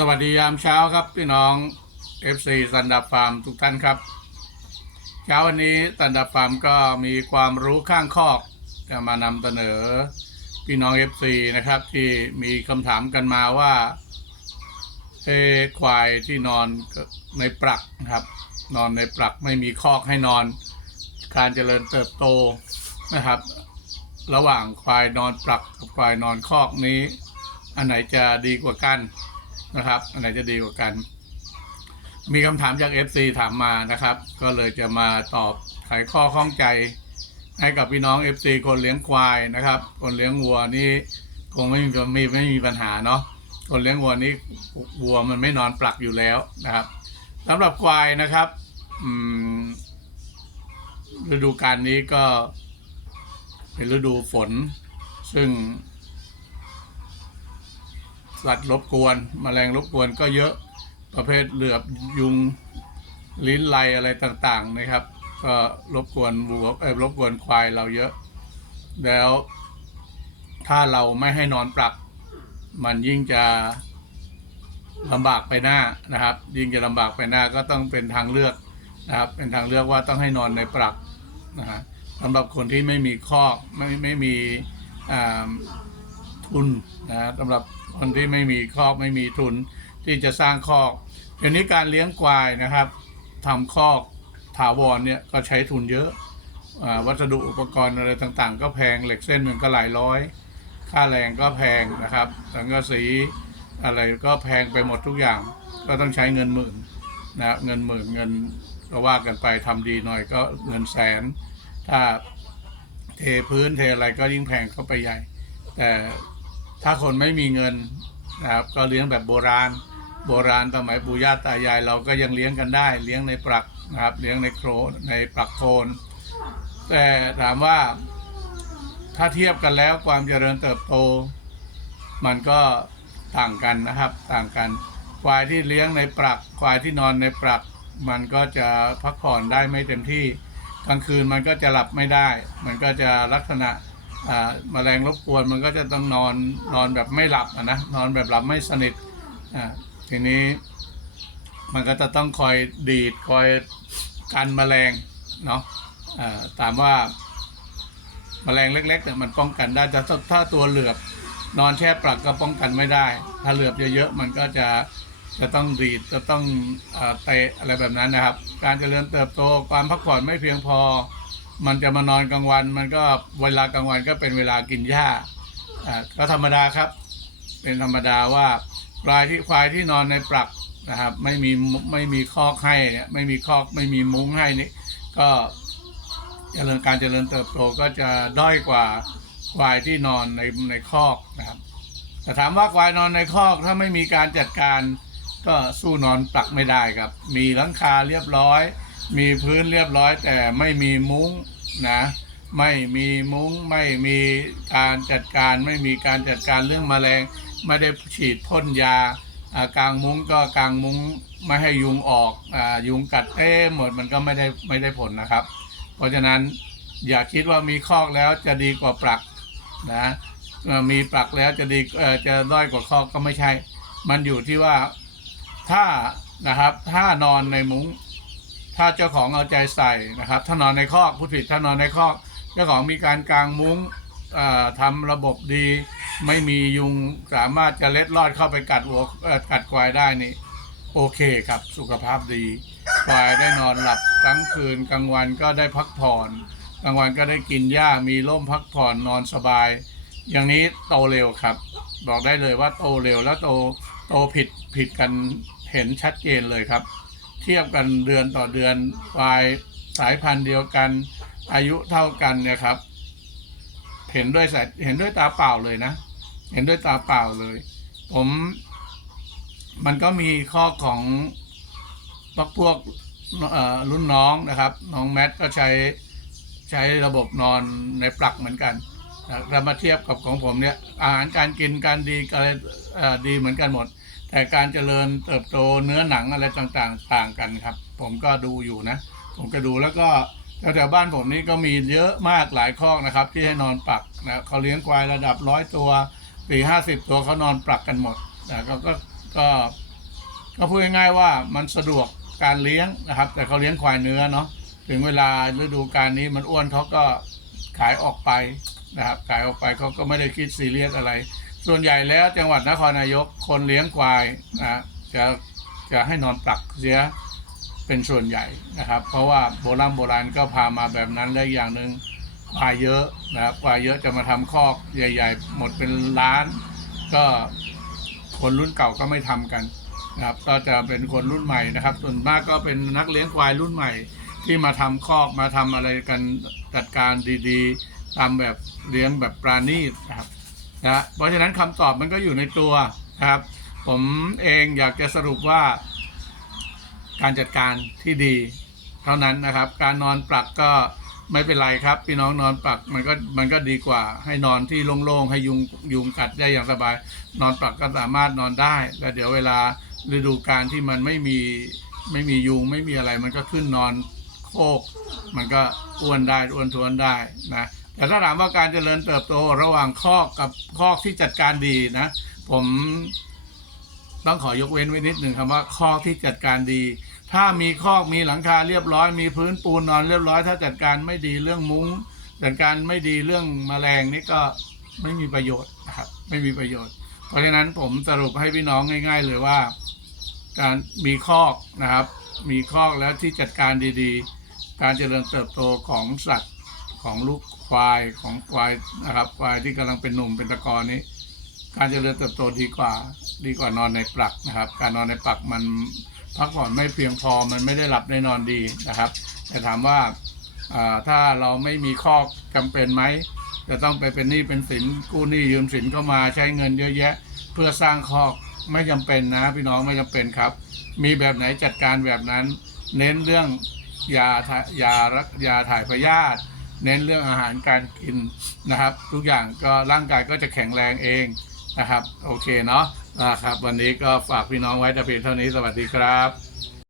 สวัสดียามเช้าครับพี่น้อง FC สันดับฟาร์มทุกท่านครับ เช้าวันนี้สันดับฟาร์มก็มีความรู้ข้างคอกจะมานำเสนอพี่น้อง FC นะครับที่มีคำถามกันมาว่าเอควายที่นอนในปลักนะครับ นอนในปลักไม่มีคอกให้นอน การเจริญเติบโตนะครับ ระหว่างควายนอนปลักกับควายนอนคอกนี้ อันไหนจะดีกว่ากัน นะครับ อันไหนจะดีกว่ากัน มีคำถามจาก FC ถามมานะครับ ก็เลยจะมาตอบไขข้อข้องใจ ให้กับพี่น้อง FC คนเลี้ยงควายนะครับ คนเลี้ยงวัวนี่คงไม่มีไม่ไม่มีปัญหาเนาะคนเลี้ยงวัวนี่วัวมันไม่นอนปลักอยู่แล้วนะครับสำหรับควายนะครับฤดูกาลนี้ก็เป็นฤดูฝน ซึ่ง สัตว์รบกวนแมลงรบกวนก็เยอะประเภทเหลือบยุงลิ้นไลอะไรต่างๆนะครับ ก็รบกวนวัวเออรบกวนควายเราเยอะ แล้ว ถ้าเราไม่ให้นอนปลักมันยิ่งจะลำบากไปหน้านะครับ ยิ่งจะลำบากไปหน้าก็ต้องเป็นทางเลือกนะครับ เป็นทางเลือกว่าต้องให้นอนในปลักนะฮะสำหรับคนที่ไม่มีคอกไม่ไม่มีอ่า ทุนนะสำหรับคนที่ไม่มีคอกไม่มีทุนที่จะสร้างคอกเดี๋ยวนี้การเลี้ยงควายนะครับทำคอกถาวรเนี่ยก็ใช้ทุนเยอะอวัสดุอุปกรณ์อะไรต่างๆ ก็แพงเหล็กเส้นมันก็หลายร้อย ค่าแรงก็แพงนะครับสังกะสีอะไรก็แพงไปหมดทุกอย่าง ก็ต้องใช้เงินหมื่นนะเงินหมื่นเงินก็ว่ากันไปทำดีหน่อยก็เงินแสน ถ้าเทพื้นเทอะไรก็ยิ่งแพงเข้าไปใหญ่ แต่ ถ้าคนไม่มีเงินนะครับก็เลี้ยงแบบโบราณ โบราณสมัยปู่ย่าตายาย เราก็ยังเลี้ยงกันได้ เลี้ยงในปลักนะครับเลี้ยงในโครในปลักโคนแต่ถามว่าถ้าเทียบกันแล้วความเจริญเติบโต มันก็ต่างกันนะครับต่างกันควายที่เลี้ยงในปลักควายที่นอนในปลัก มันก็จะพักผ่อนได้ไม่เต็มที่กลางคืนมันก็จะหลับไม่ได้ มันก็จะลักษณะ อ่าแมลงรบกวนมันก็จะต้องนอนนอนแบบไม่หลับนะนอนแบบหลับไม่สนิททีนี้มันก็จะต้องคอยดีดคอยกันแมลงเนาะอ่ามว่าแมลงเล็กๆเนี่ยมันป้องกันได้แต่ถ้าตัวเหลือบนอนแช่ปลักก็ป้องกันไม่ได้ ถ้าเหลือบเยอะๆมันก็จะจะต้องดีดจะต้องเตะอะไรแบบนั้นนะครับ การเจริญเติบโตความพักผ่อนไม่เพียงพอ มันจะมานอนกลางวัน มันก็เวลากลางวันก็เป็นเวลากินหญ้าอ่าก็ธรรมดาครับ เป็นธรรมดาว่าควายที่ควายที่นอนในปลักนะครับ ไม่มีไม่มีคอกให้เนี่ยไม่มีคอกไม่มีมุ้งให้นี่ก็เจริญการเจริญเติบโตก็จะด้อยกว่าควายที่นอนในในคอกนะครับแต่ถามว่าควายนอนในคอกถ้าไม่มีการจัดการก็สู้นอนปลักไม่ได้ครับ มีหลังคาเรียบร้อย มีพื้นเรียบร้อยแต่ไม่มีมุ้งนะ ไม่มีมุ้งไม่มีการจัดการ ไม่มีการจัดการเรื่องแมลง ไม่ได้ฉีดพ่นยากลางมุ้งก็กลางมุ้งไม่ให้ยุงออกอยุงกัดเต้มหมดมันก็ไม่ได้ไม่ได้ผลนะครับ เพราะฉะนั้นอย่าคิดว่ามีคอกแล้วจะดีกว่าปลักนะมีปลักแล้วจะดีจะด้อยกว่าคอกก็ไม่ใช่ มันอยู่ที่ว่าถ้านะครับถ้านอนในมุ้ง ถ้าเจ้าของเอาใจใส่นะครับ ถ้านอนในคอกผู้ผิดถ้านอนในคอก เจ้าของมีการกางมุ้งเอ่อทำระบบดี ไม่มียุงสามารถจะเล็ดลอดเข้าไปกัดหัวเอ่อกัดควายได้นี่โอเคครับสุขภาพดีควายได้นอนหลับทั้งคืนกลางวันก็ได้พักผ่อนกลางวันก็ได้กินหญ้ามีร่มพักผ่อนนอนสบาย อย่างนี้โตเร็วครับ บอกได้เลยว่าโตเร็วแล้วโตโตผิดผิดกันเห็นชัดเจนเลยครับ ทียบกันเดือนต่อเดือนควายสายพันธุ์เดียวกัน อายุเท่ากันเนี่ยครับ เห็นด้วยสายเห็นด้วยตาเปล่าเลยนะ เห็นด้วยตาเปล่าเลย ผม มันก็มีข้อของพวกพวกรุ่นน้องนะครับ น้องแมทก็ใช้ใช้ระบบนอนในปลักเหมือนกันเรามาเทียบกับของผมเนี่ยอาหารการกินการดีอะไรดีเหมือนกันหมด แต่การเจริญเติบโตเนื้อหนังอะไรต่างๆ ต่างกันครับ ผมก็ดูอยู่นะ ผมก็ดูแล้วก็แถวๆบ้านผมนี่ก็มีเยอะมากหลายคอกนะครับ ที่ให้นอนปักนะเขาเลี้ยงควายระดับร้อยตัวปีห้าสิบตัวเขานอนปักกันหมดนะก็ก็ก็ก็พูดง่ายๆว่ามันสะดวกการเลี้ยงนะครับ แต่เขาเลี้ยงควายเนื้อเนาะถึงเวลาฤดูการนี้มันอ้วนเขาก็ขายออกไปนะครับ ขายออกไปเขาก็ไม่ได้คิดซีเรียสอะไร ส่วนใหญ่แล้วจังหวัดนครนายกคนเลี้ยงควายนะจะจะให้นอนปลักเสียเป็นส่วนใหญ่นะครับ เพราะว่าโบราณโบราณก็พามาแบบนั้นและอย่างหนึ่งควายเยอะนะครับควายเยอะจะมาทำคอกใหญ่ ๆ หมดเป็นล้าน ก็คนรุ่นเก่าก็ไม่ทำกันนะครับ ก็จะเป็นคนรุ่นใหม่นะครับ ส่วนมากก็เป็นนักเลี้ยงควายรุ่นใหม่ ที่มาทำคอกมาทำอะไรกันจัดการดีๆทำแบบเลี้ยงแบบปราณีตนะครับ นะเพราะฉะนั้นคำตอบมันก็อยู่ในตัวนะครับ ผมเองอยากจะสรุปว่า การจัดการที่ดี เท่านั้นนะครับ การนอนปลักก็ไม่เป็นไรครับ พี่น้องนอนปลักมันก็มันก็ดีกว่า ให้นอนที่โล่งๆให้ยุงยุงกัดได้อย่างสบาย นอนปลักก็สามารถนอนได้แล้วเดี๋ยวเวลาฤดูการที่มันไม่มีไม่มียุงไม่มีอะไร มันก็ขึ้นนอนโคก มันก็อ้วนได้อ้วนทวนได้นะ แต่ถ้าถามว่าการเจริญเติบโตระหว่างคอกกับคอกที่จัดการดีนะ ผมต้องขอยกเว้นไว้นิดหนึ่งคำว่าคอกที่จัดการดี ถ้ามีคอกมีหลังคาเรียบร้อย มีพื้นปูนนอนเรียบร้อย ถ้าจัดการไม่ดีเรื่องมุ้ง จัดการไม่ดีเรื่องแมลงนี่ก็ไม่มีประโยชน์นะครับไม่มีประโยชน์ เพราะฉะนั้นผมสรุปให้พี่น้องง่าย ๆ เลยว่า การมีคอกนะครับ มีคอกแล้วที่จัดการดีๆ การเจริญเติบโตของสัตว์ ของลูกควายของควายนะครับควายที่กำลังเป็นหนุ่มเป็นตะกอนนี้ การเจริญเติบโตดีกว่า ดีกว่านอนในปลักนะครับ การนอนในปลักมันพักผ่อนไม่เพียงพอมันไม่ได้หลับได้นอนดีนะครับ แต่ถามว่าถ้าเราไม่มีคอกจำเป็นไหมจะต้องไปเป็นหนี้เป็นสินกู้หนี้ยืมสินเข้ามาใช้เงินเยอะแยะ เพื่อสร้างคอกไม่จำเป็นนะ พี่น้องไม่จำเป็นครับ มีแบบไหนจัดการแบบนั้น เน้นเรื่องยา ยารักยาถ่ายพยาธิ เน้นเรื่องอาหารการกินนะครับ ทุกอย่างก็ร่างกายก็จะแข็งแรงเองนะครับ โอเคเนาะนะครับ วันนี้ก็ฝากพี่น้องไว้แต่เพียงเท่านี้สวัสดีครับ